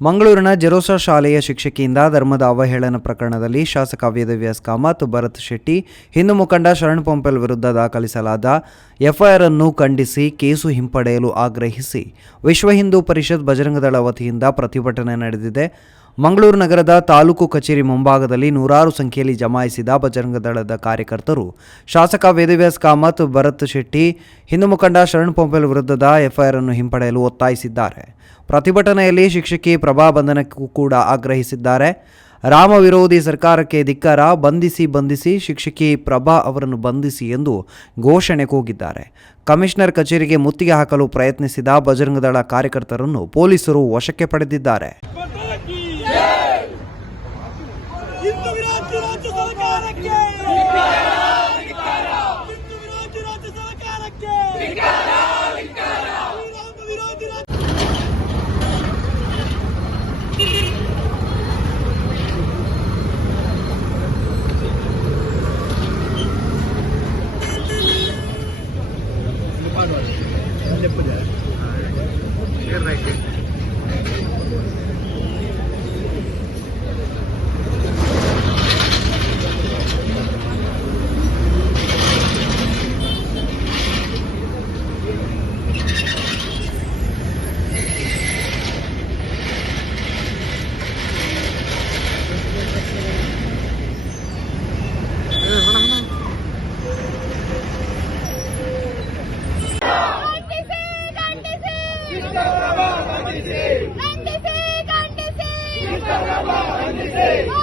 ಮಂಗಳೂರಿನ ಜೆರೋಸಾ ಶಾಲೆಯ ಶಿಕ್ಷಕಿಯಿಂದ ಧರ್ಮದ ಅವಹೇಳನ ಪ್ರಕರಣದಲ್ಲಿ ಶಾಸಕ ವೇದವ್ಯಾಸ್ ಕಾಮತ್, ಭರತ್ ಶೆಟ್ಟಿ, ಹಿಂದೂ ಮುಖಂಡ ಶರಣ್ ಪೊಂಪೆಲ್ ವಿರುದ್ಧ ದಾಖಲಿಸಲಾದ ಎಫ್ಐಆರ್ ಅನ್ನು ಖಂಡಿಸಿ ಕೇಸು ಹಿಂಪಡೆಯಲು ಆಗ್ರಹಿಸಿ ವಿಶ್ವ ಹಿಂದೂ ಪರಿಷತ್ ಬಜರಂಗದಳ ವತಿಯಿಂದ ಪ್ರತಿಭಟನೆ ನಡೆದಿದೆ. ಮಂಗಳೂರು ನಗರದ ತಾಲೂಕು ಕಚೇರಿ ಮುಂಭಾಗದಲ್ಲಿ ನೂರಾರು ಸಂಖ್ಯೆಯಲ್ಲಿ ಜಮಾಯಿಸಿದ ಬಜರಂಗದಳದ ಕಾರ್ಯಕರ್ತರು ಶಾಸಕ ವೇದವ್ಯಾಸ್ ಕಾಮತ್, ಭರತ್ ಶೆಟ್ಟಿ, ಹಿಂದೂ ಮುಖಂಡ ಶರಣ್ ಪೊಂಪೆಲ್ ವಿರುದ್ಧದ ಎಫ್ಐಆರ್ ಅನ್ನು ಹಿಂಪಡೆಯಲು ಒತ್ತಾಯಿಸಿದ್ದಾರೆ. ಪ್ರತಿಭಟನೆಯಲ್ಲಿ ಶಿಕ್ಷಕಿ ಪ್ರಭಾ ಬಂಧನಕ್ಕೂ ಕೂಡ ಆಗ್ರಹಿಸಿದ್ದಾರೆ. ರಾಮ ವಿರೋಧಿ ಸರ್ಕಾರಕ್ಕೆ ಧಿಕ್ಕಾರ, ಬಂಧಿಸಿ ಶಿಕ್ಷಕಿ ಪ್ರಭಾ ಅವರನ್ನು ಬಂಧಿಸಿ ಎಂದು ಘೋಷಣೆ ಕೂಗಿದ್ದಾರೆ. ಕಮಿಷನರ್ ಕಚೇರಿಗೆ ಮುತ್ತಿಗೆ ಹಾಕಲು ಪ್ರಯತ್ನಿಸಿದ ಬಜರಂಗದಳ ಕಾರ್ಯಕರ್ತರನ್ನು ಪೊಲೀಸರು ವಶಕ್ಕೆ ಪಡೆದಿದ್ದಾರೆ. ಖಂಡಿಸಿ